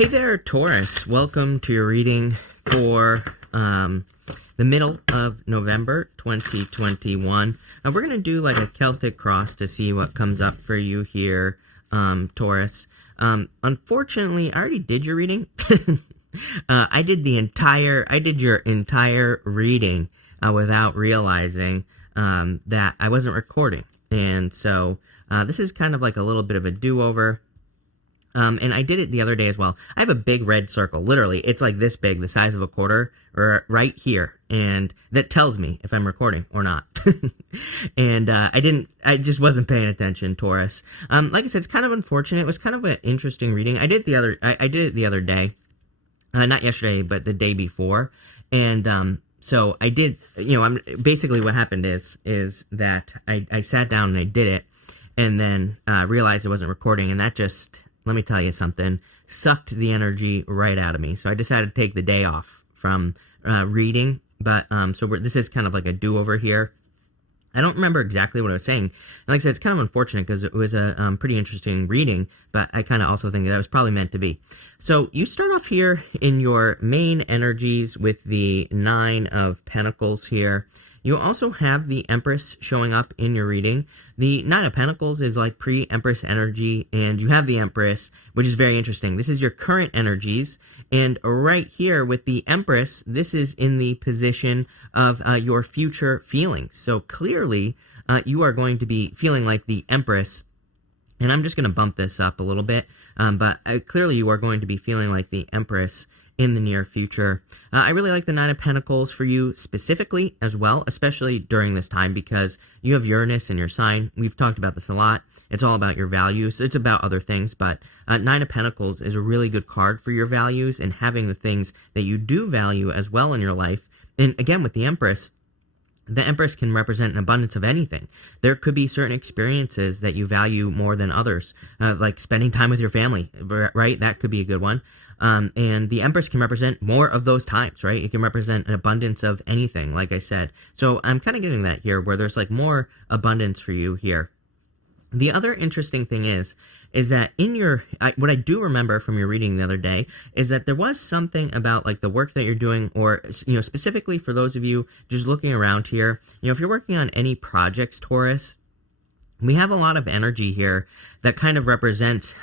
Hey there, Taurus. Welcome to your reading for the middle of November 2021. Now we're going to do like a Celtic cross to see what comes up for you here, Taurus. Unfortunately, I already did your reading. I did your entire reading without realizing that I wasn't recording. And so this is kind of like a little bit of a do-over. And I did it the other day as well. I have a big red circle. Literally, it's like this big, the size of a quarter, or right here. And that tells me if I'm recording or not. And I just wasn't paying attention, Taurus. Like I said, it's kind of unfortunate. It was kind of an interesting reading. I did it the other day. Not yesterday, but the day before. And so I did, basically what happened is that I sat down and I did it, and then realized I wasn't recording, and that just, let me tell you something, sucked the energy right out of me. So I decided to take the day off from reading, but this is kind of like a do-over here. I don't remember exactly what I was saying. And like I said, it's kind of unfortunate because it was a pretty interesting reading, but I kind of also think that it was probably meant to be. So you start off here in your main energies with the Nine of Pentacles here. You also have the Empress showing up in your reading. The Nine of Pentacles is like pre-Empress energy, and you have the Empress, which is very interesting. This is your current energies, and right here with the Empress, this is in the position of your future feelings. So clearly, you are going to be feeling like the Empress, and I'm just going to bump this up a little bit, but clearly you are going to be feeling like the Empress in the near future. I really like the Nine of Pentacles for you specifically as well, especially during this time because you have Uranus in your sign. We've talked about this a lot. It's all about your values. It's about other things, but Nine of Pentacles is a really good card for your values and having the things that you do value as well in your life. And again, with the Empress can represent an abundance of anything. There could be certain experiences that you value more than others, like spending time with your family, right? That could be a good one. And the Empress can represent more of those times, right? It can represent an abundance of anything, like I said. So I'm kind of getting that here, where there's like more abundance for you here. The other interesting thing is that in your, what I do remember from your reading the other day is that there was something about like the work that you're doing, or, specifically for those of you just looking around here, if you're working on any projects, Taurus, we have a lot of energy here that kind of represents,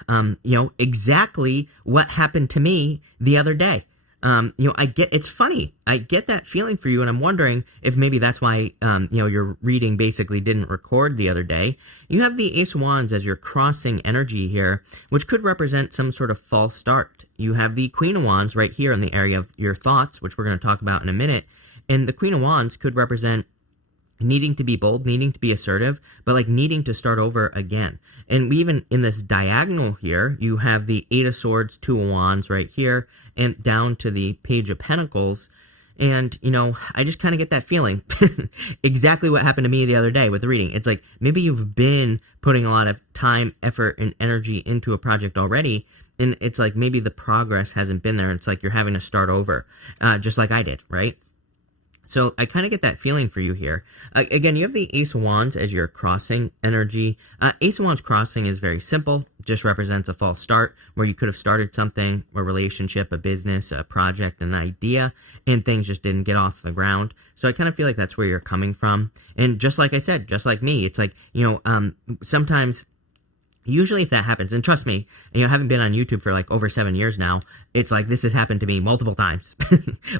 exactly what happened to me the other day. It's funny. I get that feeling for you, and I'm wondering if maybe that's why, your reading basically didn't record the other day. You have the Ace of Wands as your crossing energy here, which could represent some sort of false start. You have the Queen of Wands right here in the area of your thoughts, which we're going to talk about in a minute. And the Queen of Wands could represent needing to be bold, needing to be assertive, but like needing to start over again. And even in this diagonal here, you have the Eight of Swords, Two of Wands right here, and down to the Page of Pentacles. And, I just kind of get that feeling. Exactly what happened to me the other day with the reading. It's like, maybe you've been putting a lot of time, effort, and energy into a project already, and it's like maybe the progress hasn't been there. It's like you're having to start over, just like I did, right? So I kind of get that feeling for you here. Again, you have the Ace of Wands as your crossing energy. Ace of Wands crossing is very simple. It just represents a false start where you could have started something, a relationship, a business, a project, an idea, and things just didn't get off the ground. So I kind of feel like that's where you're coming from. And just like I said, just like me, it's like, sometimes, usually if that happens, and trust me, I haven't been on YouTube for like over 7 years now, it's like this has happened to me multiple times.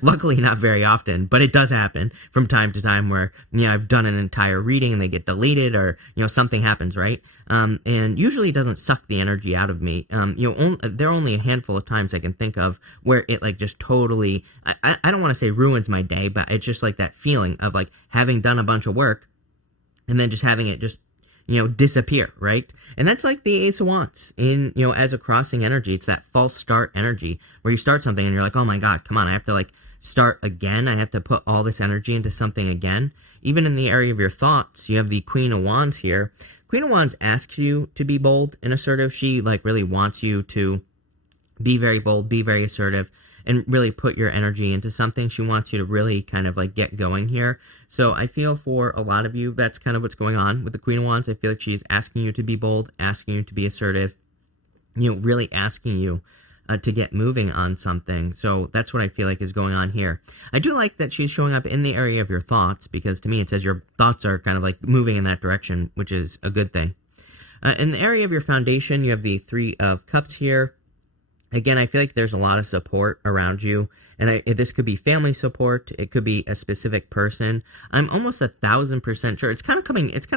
Luckily not very often, but it does happen from time to time where, I've done an entire reading and they get deleted, or, something happens, right? And usually it doesn't suck the energy out of me. There are only a handful of times I can think of where it like just totally, I don't want to say ruins my day, but it's just like that feeling of like having done a bunch of work and then just having it just disappear, right? And that's like the Ace of Wands in, as a crossing energy. It's that false start energy where you start something and you're like, oh my God, come on, I have to like start again. I have to put all this energy into something again. Even in the area of your thoughts, you have the Queen of Wands here. Queen of Wands asks you to be bold and assertive. She like really wants you to be very bold, be very assertive, and really put your energy into something. She wants you to really kind of like get going here. So I feel for a lot of you, that's kind of what's going on with the Queen of Wands. I feel like she's asking you to be bold, asking you to be assertive, really asking you to get moving on something. So that's what I feel like is going on here. I do like that she's showing up in the area of your thoughts, because to me it says your thoughts are kind of like moving in that direction, which is a good thing. In the area of your foundation, you have the Three of Cups here. Again, I feel like there's a lot of support around you, and this could be family support. It could be a specific person. I'm almost 1,000% sure. It's kind of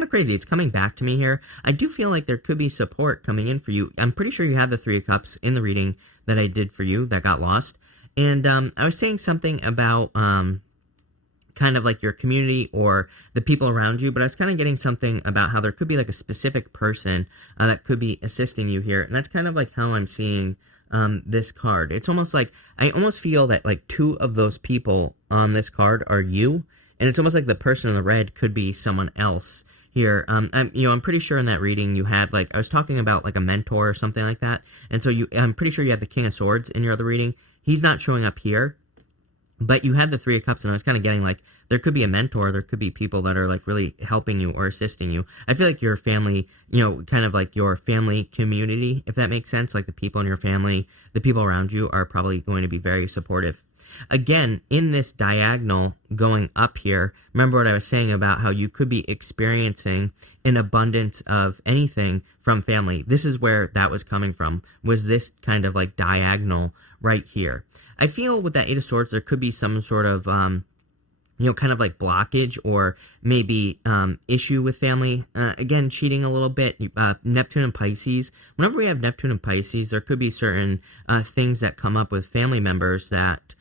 crazy. It's coming back to me here. I do feel like there could be support coming in for you. I'm pretty sure you had the Three of Cups in the reading that I did for you that got lost. And I was saying something about kind of like your community or the people around you, but I was kind of getting something about how there could be like a specific person that could be assisting you here. And that's kind of like how I'm seeing this card. It's almost like, I almost feel that like two of those people on this card are you, and it's almost like the person in the red could be someone else here. I'm pretty sure in that reading you had, like, I was talking about like a mentor or something like that, and so I'm pretty sure you had the King of Swords in your other reading. He's not showing up here, but you had the Three of Cups, and I was kind of getting like, there could be a mentor, there could be people that are like really helping you or assisting you. I feel like your family, kind of like your family community, if that makes sense, like the people in your family, the people around you are probably going to be very supportive. Again, in this diagonal going up here, remember what I was saying about how you could be experiencing an abundance of anything from family. This is where that was coming from, was this kind of like diagonal right here. I feel with that Eight of Swords, there could be some sort of, kind of like blockage or maybe issue with family. Again, cheating a little bit. Neptune and Pisces. Whenever we have Neptune and Pisces, there could be certain things that come up with family members that,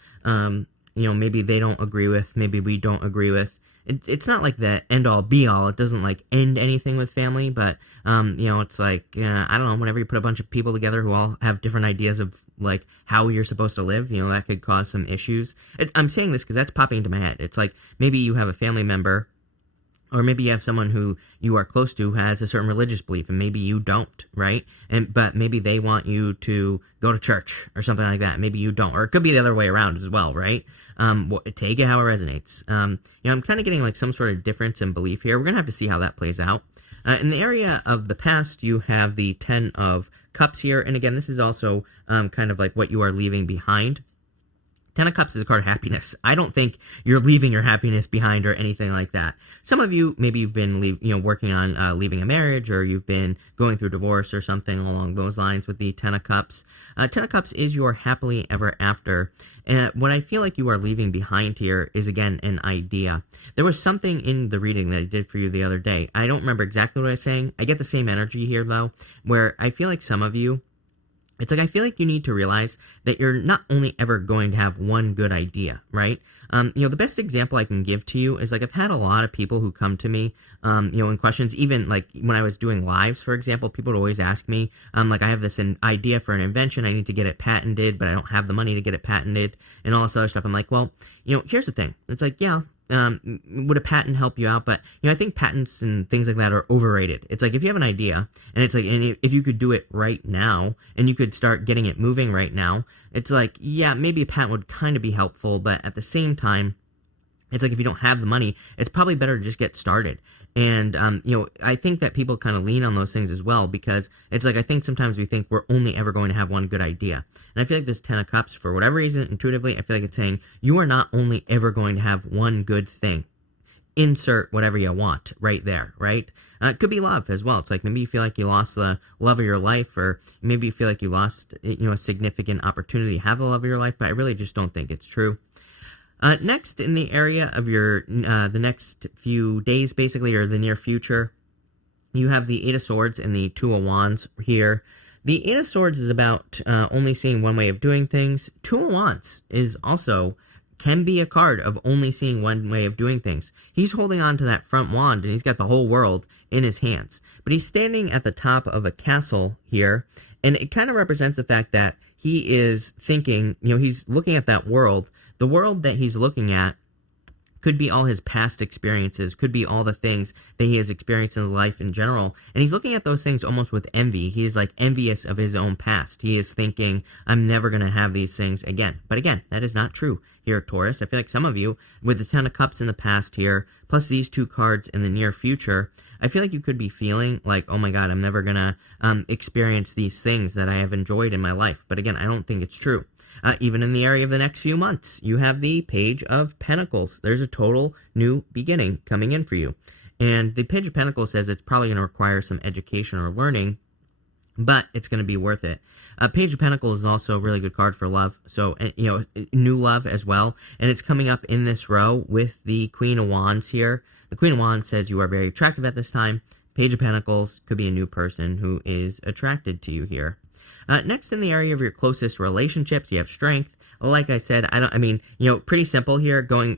maybe they don't agree with, maybe we don't agree with. It's not like the end-all, be-all. It doesn't, like, end anything with family, but, it's like, I don't know, whenever you put a bunch of people together who all have different ideas of, like, how you're supposed to live, that could cause some issues. I'm saying this because that's popping into my head. It's like, maybe you have a family member, or maybe you have someone who you are close to who has a certain religious belief, and maybe you don't, right? But maybe they want you to go to church or something like that. Maybe you don't, or it could be the other way around as well, right? Take it how it resonates. I'm kind of getting like some sort of difference in belief here. We're gonna have to see how that plays out. In the area of the past, you have the Ten of Cups here, and again, this is also kind of like what you are leaving behind. Ten of Cups is a card of happiness. I don't think you're leaving your happiness behind or anything like that. Some of you, maybe you've been working on leaving a marriage, or you've been going through divorce or something along those lines with the Ten of Cups. Ten of Cups is your happily ever after. And what I feel like you are leaving behind here is, again, an idea. There was something in the reading that I did for you the other day. I don't remember exactly what I was saying. I get the same energy here, though, where I feel like some of you, it's like I feel like you need to realize that you're not only ever going to have one good idea, right? The best example I can give to you is, like, I've had a lot of people who come to me, in questions, even like when I was doing lives, for example, people would always ask me, like, I have this idea for an invention, I need to get it patented, but I don't have the money to get it patented, and all this other stuff. I'm like, well, here's the thing. It's like, yeah, would a patent help you out? But, I think patents and things like that are overrated. It's like, if you have an idea, and it's like, and if you could do it right now, and you could start getting it moving right now, it's like, yeah, maybe a patent would kind of be helpful, but at the same time, it's like, if you don't have the money, it's probably better to just get started. And, I think that people kind of lean on those things as well, because it's like, I think sometimes we think we're only ever going to have one good idea. And I feel like this Ten of Cups, for whatever reason, intuitively, I feel like it's saying you are not only ever going to have one good thing. Insert whatever you want right there, right? It could be love as well. It's like, maybe you feel like you lost the love of your life, or maybe you feel like you lost, a significant opportunity to have the love of your life, but I really just don't think it's true. Next, in the area of your, the next few days, basically, or the near future, you have the Eight of Swords and the Two of Wands here. The Eight of Swords is about only seeing one way of doing things. Two of Wands is also, can be a card of only seeing one way of doing things. He's holding on to that front wand, and he's got the whole world in his hands. But he's standing at the top of a castle here, and it kind of represents the fact that he is thinking, he's looking at that world. The world that he's looking at could be all his past experiences, could be all the things that he has experienced in his life in general. And he's looking at those things almost with envy. He is like envious of his own past. He is thinking, I'm never going to have these things again. But again, that is not true here, Taurus. I feel like some of you, with the Ten of Cups in the past here, plus these two cards in the near future, I feel like you could be feeling like, oh my God, I'm never gonna experience these things that I have enjoyed in my life. But again, I don't think it's true. Even in the area of the next few months, you have the Page of Pentacles. There's a total new beginning coming in for you. And the Page of Pentacles says it's probably going to require some education or learning, but it's going to be worth it. Page of Pentacles is also a really good card for love. So, new love as well. And it's coming up in this row with the Queen of Wands here. The Queen of Wands says you are very attractive at this time. Page of Pentacles could be a new person who is attracted to you here. Next, in the area of your closest relationships, you have Strength. Like I said, pretty simple here. Going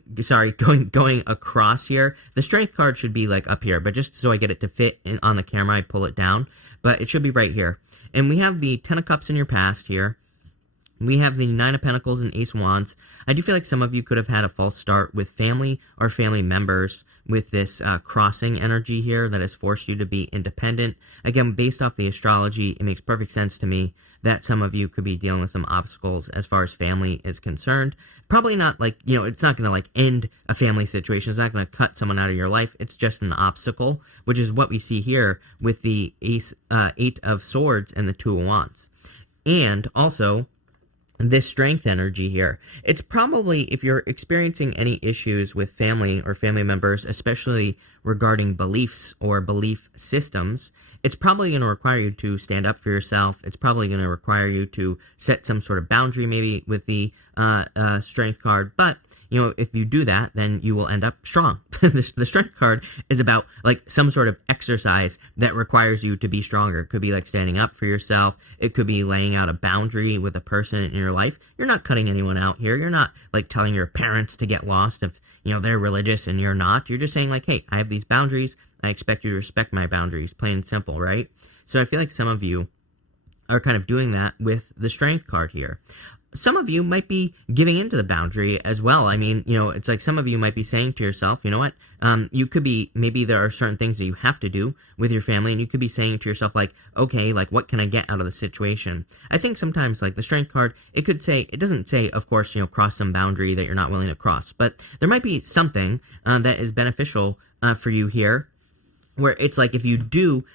across here. The Strength card should be like up here, but just so I get it to fit on the camera, I pull it down. But it should be right here. And we have the Ten of Cups in your past here. We have the Nine of Pentacles and Ace of Wands. I do feel like some of you could have had a false start with family or family members with this crossing energy here that has forced you to be independent. Again, based off the astrology, it makes perfect sense to me that some of you could be dealing with some obstacles as far as family is concerned. Probably not like, it's not going to like end a family situation. It's not going to cut someone out of your life. It's just an obstacle, which is what we see here with the Eight of Swords and the Two of Wands. And also, this Strength energy here. It's probably, if you're experiencing any issues with family or family members, especially regarding beliefs or belief systems, it's probably going to require you to stand up for yourself. It's probably going to require you to set some sort of boundary, maybe with the Strength card. But if you do that, then you will end up strong. The Strength card is about like some sort of exercise that requires you to be stronger. It could be like standing up for yourself. It could be laying out a boundary with a person in your life. You're not cutting anyone out here. You're not like telling your parents to get lost if, they're religious and you're not. You're just saying like, hey, I have these boundaries. I expect you to respect my boundaries, plain and simple, right? So I feel like some of you are kind of doing that with the Strength card here. Some of you might be giving into the boundary as well. It's like some of you might be saying to yourself, you know what, you could be, maybe there are certain things that you have to do with your family, and you could be saying to yourself, like, okay, like, what can I get out of the situation? I think sometimes, like, the Strength card, it doesn't say, of course, cross some boundary that you're not willing to cross, but there might be something that is beneficial for you here, where it's like if you do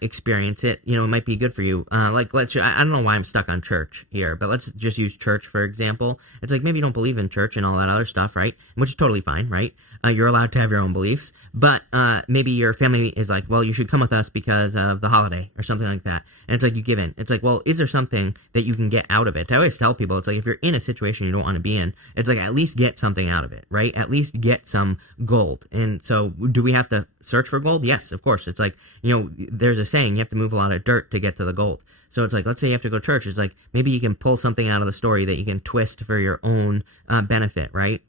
experience it, it might be good for you. I don't know why I'm stuck on church here, but let's just use church for example. It's like maybe you don't believe in church and all that other stuff, right? Which is totally fine, right? You're allowed to have your own beliefs, but maybe your family is like, well, you should come with us because of the holiday or something like that. And it's like you give in. It's like, well, is there something that you can get out of it? I always tell people, it's like if you're in a situation you don't want to be in, it's like at least get something out of it, right? At least get some gold. And so do we have to search for gold? Yes, of course. It's like, there's a saying, you have to move a lot of dirt to get to the gold. So it's like, let's say you have to go to church. It's like, maybe you can pull something out of the story that you can twist for your own benefit, right?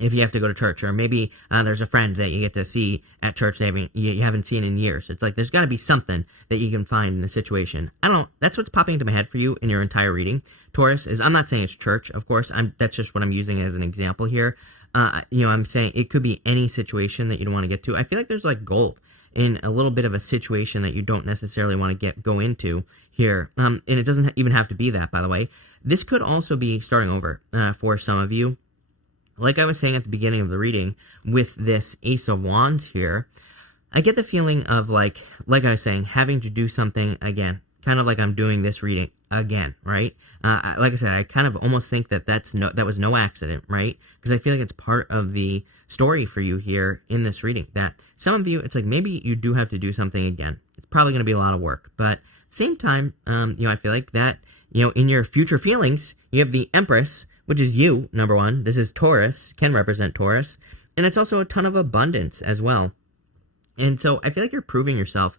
If you have to go to church, or maybe there's a friend that you get to see at church that you haven't seen in years. It's like, there's got to be something that you can find in a situation. I don't know. That's what's popping into my head for you in your entire reading. Taurus is, I'm not saying it's church, of course. That's just what I'm using as an example here. I'm saying it could be any situation that you don't want to get to. I feel like there's like gold in a little bit of a situation that you don't necessarily want to go into here. And it doesn't even have to be that, by the way. This could also be starting over for some of you. Like I was saying at the beginning of the reading, with this Ace of Wands here, I get the feeling of like I was saying, having to do something again, kind of like I'm doing this reading again, right? Like I said, I kind of almost think that that was no accident, right? Because I feel like it's part of the story for you here in this reading, that some of you, it's like maybe you do have to do something again. It's probably going to be a lot of work, but at the same time, I feel like that, in your future feelings, you have the Empress, which is you, number one. This is Taurus, can represent Taurus, and it's also a ton of abundance as well. And so I feel like you're proving yourself.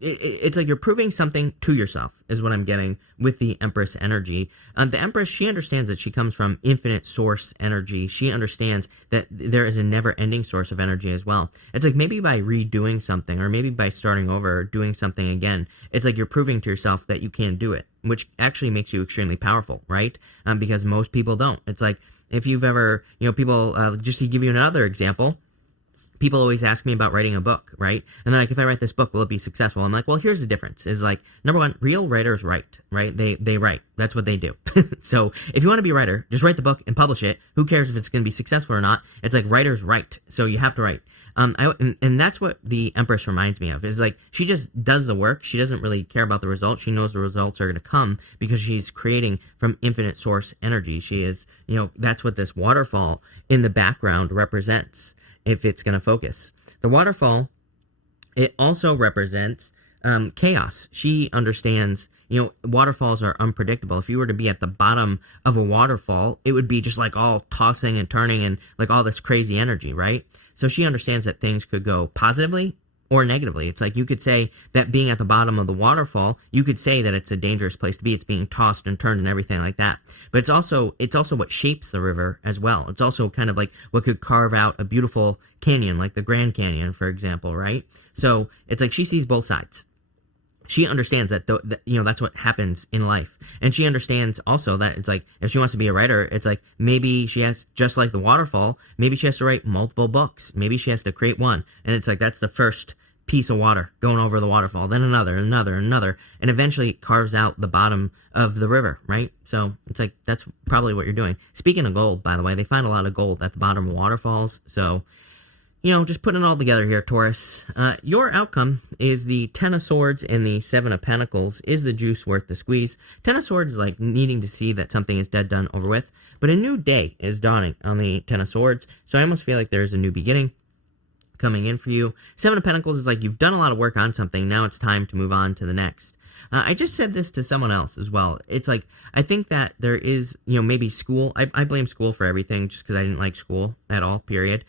It's like you're proving something to yourself is what I'm getting with the Empress energy. The Empress, she understands that she comes from infinite source energy. She understands that there is a never-ending source of energy as well. It's like maybe by redoing something, or maybe by starting over or doing something again, it's like you're proving to yourself that you can do it, which actually makes you extremely powerful, right? Because most people don't. It's like if you've ever, people, just to give you another example, people always ask me about writing a book, right? And then like, if I write this book, will it be successful? I'm like, well, here's the difference. Is like, number one, real writers write, right? They write. That's what they do. So if you want to be a writer, just write the book and publish it. Who cares if it's going to be successful or not? It's like writers write. So you have to write. And that's what the Empress reminds me of, is like, she just does the work. She doesn't really care about the results. She knows the results are going to come because she's creating from infinite source energy. She is, that's what this waterfall in the background represents, if it's going to focus. The waterfall, it also represents chaos. She understands, waterfalls are unpredictable. If you were to be at the bottom of a waterfall, it would be just like all tossing and turning and like all this crazy energy, right? So she understands that things could go positively or negatively. It's like, you could say that being at the bottom of the waterfall, you could say that it's a dangerous place to be. It's being tossed and turned and everything like that. But it's also what shapes the river as well. It's also kind of like what could carve out a beautiful canyon, like the Grand Canyon, for example, right? So it's like she sees both sides. She understands that, that's what happens in life. And she understands also that it's like, if she wants to be a writer, it's like, maybe she has, just like the waterfall, maybe she has to write multiple books. Maybe she has to create one. And it's like, that's the first piece of water going over the waterfall, then another, and eventually it carves out the bottom of the river, right? So it's like, that's probably what you're doing. Speaking of gold, by the way, they find a lot of gold at the bottom of waterfalls. So, just putting it all together here, Taurus. Your outcome is the Ten of Swords and the Seven of Pentacles. Is the juice worth the squeeze? Ten of Swords is like needing to see that something is dead, done, over with. But a new day is dawning on the Ten of Swords. So I almost feel like there's a new beginning coming in for you. Seven of Pentacles is like, you've done a lot of work on something. Now it's time to move on to the next. I just said this to someone else as well. It's like, I think that there is, maybe school. I blame school for everything just because I didn't like school at all, period.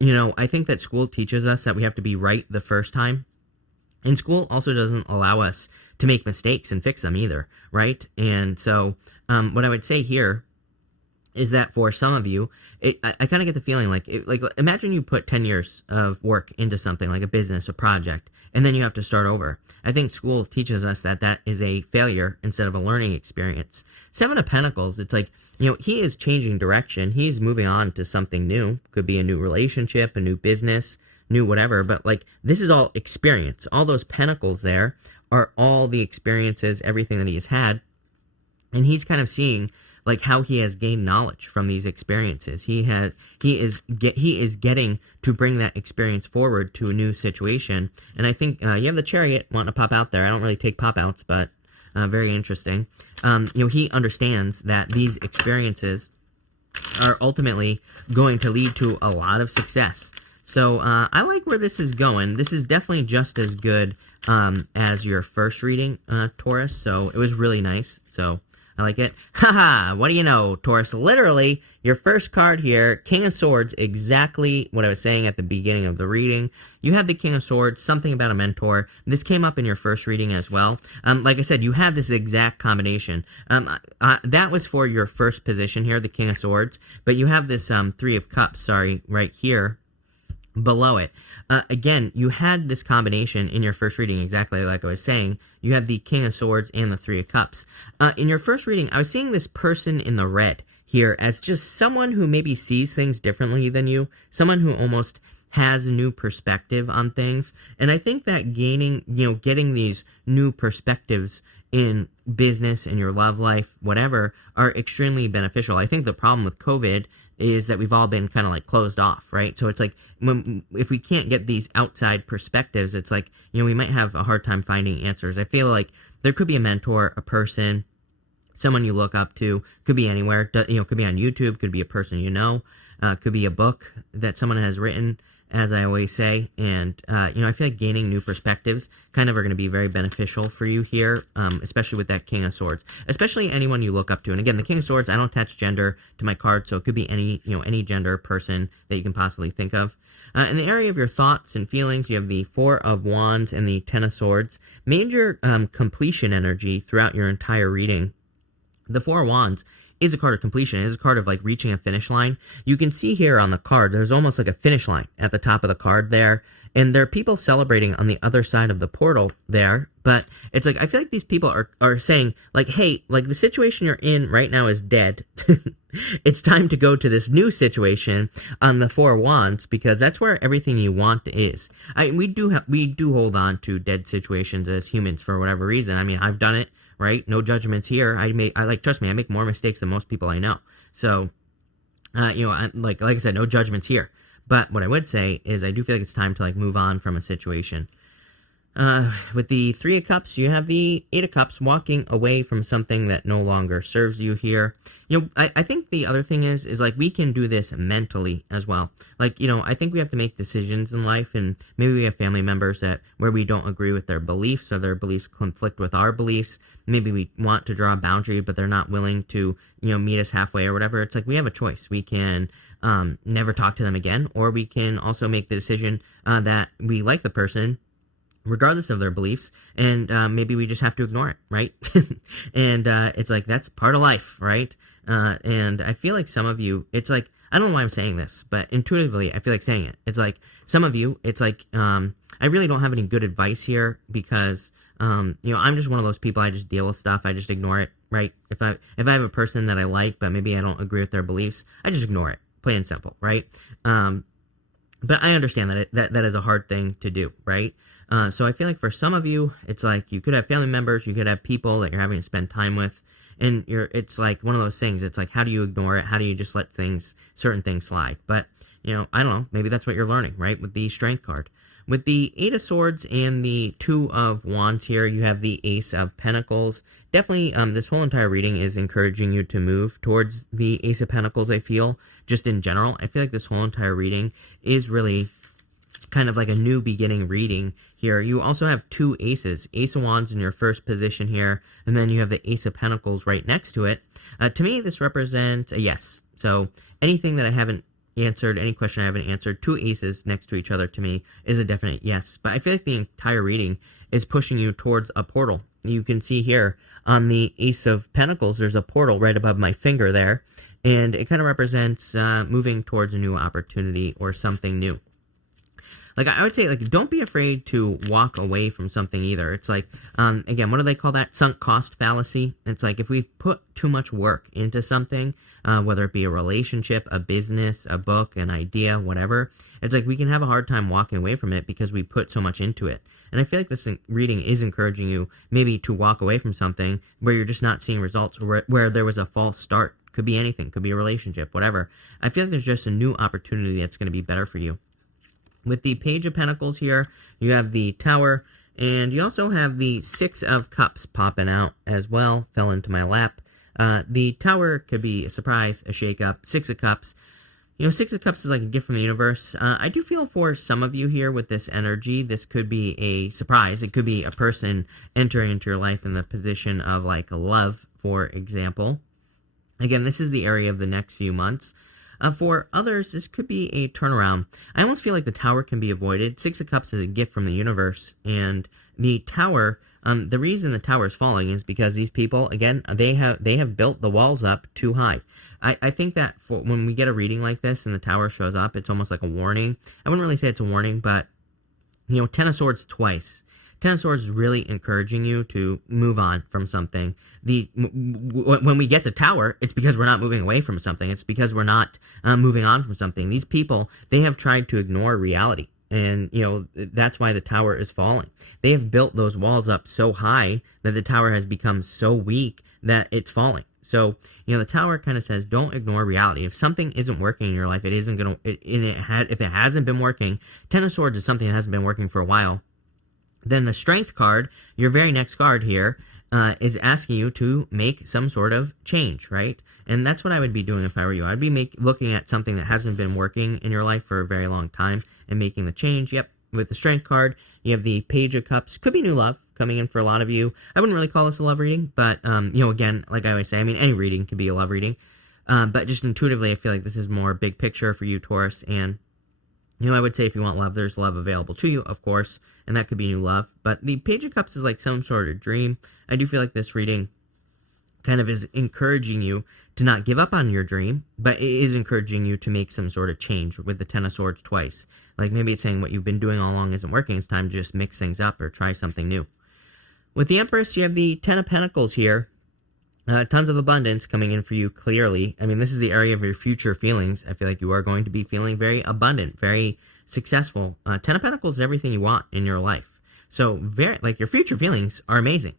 I think that school teaches us that we have to be right the first time. And school also doesn't allow us to make mistakes and fix them either, right? And so what I would say here is that for some of you, I kind of get the feeling like imagine you put 10 years of work into something like a business, a project, and then you have to start over. I think school teaches us that that is a failure instead of a learning experience. Seven of Pentacles, it's like, he is changing direction. He's moving on to something new. Could be a new relationship, a new business, new whatever. But like, this is all experience. All those pentacles there are all the experiences, everything that he has had. And he's kind of seeing like how he has gained knowledge from these experiences. He is getting to bring that experience forward to a new situation. And I think you have the Chariot wanting to pop out there. I don't really take pop outs, but very interesting. He understands that these experiences are ultimately going to lead to a lot of success. So I like where this is going. This is definitely just as good as your first reading, Taurus. So it was really nice. So I like it. Haha, what do you know, Taurus? Literally, your first card here, King of Swords, exactly what I was saying at the beginning of the reading. You had the King of Swords, something about a mentor. This came up in your first reading as well. Like I said, you had this exact combination. That was for your first position here, the King of Swords. But you have this Three of Cups, right here below it. Again, you had this combination in your first reading, exactly like I was saying. You had the King of Swords and the Three of Cups. In your first reading, I was seeing this person in the red here as just someone who maybe sees things differently than you, someone who almost has a new perspective on things. And I think that getting these new perspectives in business, in your love life, whatever, are extremely beneficial. I think the problem with COVID is that we've all been kind of like closed off, right? So it's like, if we can't get these outside perspectives, it's like, we might have a hard time finding answers. I feel like there could be a mentor, a person, someone you look up to, could be anywhere, could be on YouTube, could be a person could be a book that someone has written, as I always say. And, I feel like gaining new perspectives kind of are going to be very beneficial for you here, especially with that King of Swords, especially anyone you look up to. And again, the King of Swords, I don't attach gender to my card, so it could be any gender person that you can possibly think of. In the area of your thoughts and feelings, you have the Four of Wands and the Ten of Swords. Major completion energy throughout your entire reading. The Four of Wands is a card of completion. It is a card of like reaching a finish line. You can see here on the card, there's almost like a finish line at the top of the card there. And there are people celebrating on the other side of the portal there. But it's like, I feel like these people are saying like, hey, like the situation you're in right now is dead. It's time to go to this new situation on the Four of Wands, because that's where everything you want is. We do hold on to dead situations as humans for whatever reason. I mean, I've done it. Right? No judgments here. Trust me, I make more mistakes than most people I know. So, like I said, no judgments here. But what I would say is I do feel like it's time to like move on from a situation. With the Three of Cups, you have the Eight of Cups, walking away from something that no longer serves you here. I think the other thing is like we can do this mentally as well. Like, I think we have to make decisions in life, and maybe we have family members where we don't agree with their beliefs, or their beliefs conflict with our beliefs. Maybe we want to draw a boundary, but they're not willing to, meet us halfway or whatever. It's like we have a choice. We can never talk to them again, or we can also make the decision that we like the person regardless of their beliefs, and maybe we just have to ignore it, right? And it's like, that's part of life, right? And I feel like some of you, it's like, I don't know why I'm saying this, but intuitively, I feel like saying it. It's like, some of you, it's like, I really don't have any good advice here, because, I'm just one of those people, I just deal with stuff, I just ignore it, right? If I have a person that I like, but maybe I don't agree with their beliefs, I just ignore it, plain and simple, right? But I understand that is a hard thing to do, right? So I feel like for some of you, it's like you could have family members, you could have people that you're having to spend time with, and it's like one of those things. It's like, how do you ignore it? How do you just let certain things slide? But, I don't know, maybe that's what you're learning, right? With the Strength card. With the Eight of Swords and the Two of Wands here, you have the Ace of Pentacles. Definitely, this whole entire reading is encouraging you to move towards the Ace of Pentacles, I feel, just in general. I feel like this whole entire reading is really kind of like a new beginning reading here. You also have two aces, Ace of Wands in your first position here, and then you have the Ace of Pentacles right next to it. To me, this represents a yes. So anything that I haven't answered, any question I haven't answered, two aces next to each other to me is a definite yes. But I feel like the entire reading is pushing you towards a portal. You can see here on the Ace of Pentacles, there's a portal right above my finger there, and it kind of represents moving towards a new opportunity or something new. Like, I would say, like, don't be afraid to walk away from something either. It's like, again, what do they call that? Sunk cost fallacy. It's like, if we've put too much work into something, whether it be a relationship, a business, a book, an idea, whatever, it's like we can have a hard time walking away from it because we put so much into it. And I feel like this reading is encouraging you maybe to walk away from something where you're just not seeing results, or where there was a false start. Could be anything. Could be a relationship, whatever. I feel like there's just a new opportunity that's going to be better for you. With the Page of Pentacles here, you have the Tower, and you also have the Six of Cups popping out as well. Fell into my lap. The Tower could be a surprise, a shake-up. Six of Cups. Six of Cups is like a gift from the universe. I do feel for some of you here with this energy, this could be a surprise. It could be a person entering into your life in the position of like love, for example. Again, this is the area of the next few months. For others, this could be a turnaround. I almost feel like the Tower can be avoided. Six of Cups is a gift from the universe, and the Tower, the reason the Tower is falling is because these people, again, they have built the walls up too high. I think that when we get a reading like this and the Tower shows up, it's almost like a warning. I wouldn't really say it's a warning, but, Ten of Swords twice. Ten of Swords is really encouraging you to move on from something. When we get to Tower, it's because we're not moving away from something. It's because we're not moving on from something. These people, they have tried to ignore reality. And, that's why the Tower is falling. They have built those walls up so high that the Tower has become so weak that it's falling. So, the Tower kind of says, don't ignore reality. If something isn't working in your life, it isn't going to, if it hasn't been working, Ten of Swords is something that hasn't been working for a while. Then the Strength card, your very next card here, is asking you to make some sort of change, right? And that's what I would be doing if I were you. I'd be looking at something that hasn't been working in your life for a very long time and making the change. Yep, with the Strength card, you have the Page of Cups. Could be new love coming in for a lot of you. I wouldn't really call this a love reading, but, again, like I always say, any reading can be a love reading. But just intuitively, I feel like this is more big picture for you, Taurus, and I would say if you want love, there's love available to you, of course, and that could be new love. But the Page of Cups is like some sort of dream. I do feel like this reading kind of is encouraging you to not give up on your dream, but it is encouraging you to make some sort of change with the Ten of Swords twice. Like maybe it's saying what you've been doing all along isn't working. It's time to just mix things up or try something new. With the Empress, you have the Ten of Pentacles here. Tons of abundance coming in for you clearly. This is the area of your future feelings. I feel like you are going to be feeling very abundant, very successful. Ten of Pentacles is everything you want in your life. So like your future feelings are amazing.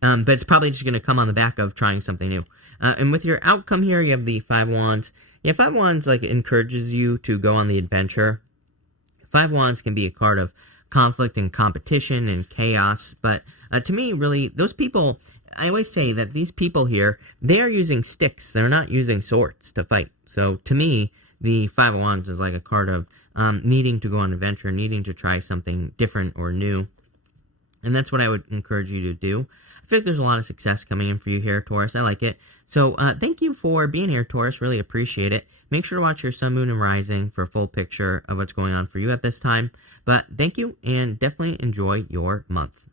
But it's probably just going to come on the back of trying something new. And with your outcome here, you have the 5 Wands. Yeah, 5 Wands like encourages you to go on the adventure. 5 Wands can be a card of conflict and competition and chaos. But to me, really, those people, I always say that these people here, they are using sticks. They're not using swords to fight. So to me, the 5 of Wands is like a card of needing to go on an adventure, needing to try something different or new. And that's what I would encourage you to do. I feel like there's a lot of success coming in for you here, Taurus. I like it. So thank you for being here, Taurus. Really appreciate it. Make sure to watch your sun, moon, and rising for a full picture of what's going on for you at this time. But thank you, and definitely enjoy your month.